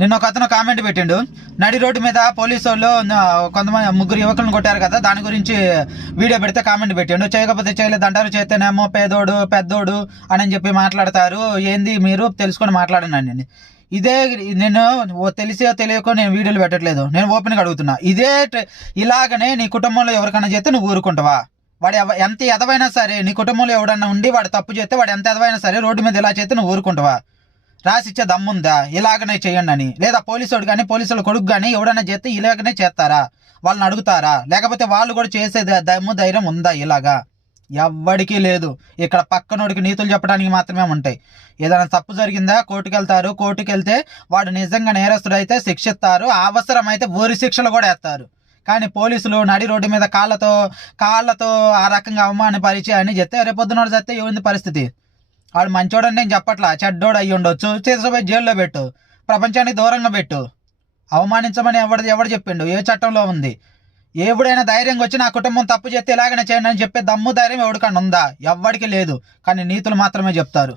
నిన్న ఒక అతను కామెంట్ పెట్టిండు, నడి రోడ్డు మీద పోలీసు వాళ్ళు కొంతమంది 3 యువకులను కొట్టారు కదా, దాని గురించి వీడియో పెడితే కామెంట్ పెట్టిండు. చేయకపోతే చేయలేదు అంటారు, చేస్తేనేమో పేదోడు పెద్దోడు అని చెప్పి మాట్లాడతారు. ఏంది మీరు తెలుసుకొని మాట్లాడనండి. ఇదే నేను తెలిసో తెలియకో నేను వీడియోలు పెట్టట్లేదు, నేను ఓపెన్గా అడుగుతున్నా. ఇలాగనే నీ కుటుంబంలో ఎవరికైనా చేస్తే నువ్వు ఊరుకుంటావా? వాడు ఎంత ఎదవైనా సరే, నీ కుటుంబంలో ఎవడన్నా ఉండి వాడు తప్పు చేస్తే, వాడు ఎంత ఎదవైనా సరే రోడ్డు మీద ఇలా చేస్తే నువ్వు ఊరుకుంటావా? రాసిచ్చే దమ్ముందా ఇలాగనే చెయ్యండి అని? లేదా పోలీసుడు కానీ పోలీసుల కొడుకు కానీ ఎవడన్నా చేస్తే ఇలాగనే చేస్తారా? వాళ్ళని అడుగుతారా? లేకపోతే వాళ్ళు కూడా చేసే దమ్ము ధైర్యం ఉందా? ఇలాగా ఎవ్వడికి లేదు. ఇక్కడ పక్కనోడికి నీతులు చెప్పడానికి మాత్రమే ఉంటాయి. ఏదైనా తప్పు జరిగిందా కోర్టుకు వెళ్తారు, కోర్టుకు వెళ్తే వాడు నిజంగా నేరస్తుడైతే శిక్షిస్తారు, అవసరమైతే ఊరి శిక్షలు కూడా వేస్తారు. కానీ పోలీసులు నడి రోడ్డు మీద కాళ్ళతో ఆ రకంగా అవమానపరిచి అని చెప్తే రేపొద్దునోడు చేస్తే ఏముంది పరిస్థితి? వాడు మంచోడని నేను చెప్పట్లా, చెడ్డోడు అయ్యి ఉండొచ్చు, తీసుకుపోయి జైల్లో పెట్టు, ప్రపంచానికి దూరంగా పెట్టు. అవమానించమని ఎవడు చెప్పిండు? ఏ చట్టంలో ఉంది? ఎప్పుడైనా ధైర్యంగా వచ్చి నా కుటుంబం తప్పు చేస్తే ఇలాగనే చేయండి అని చెప్పే దమ్ము ధైర్యం ఎవరికన్నా ఉందా? ఎవ్వడికి లేదు. కానీ నీతులు మాత్రమే చెప్తారు.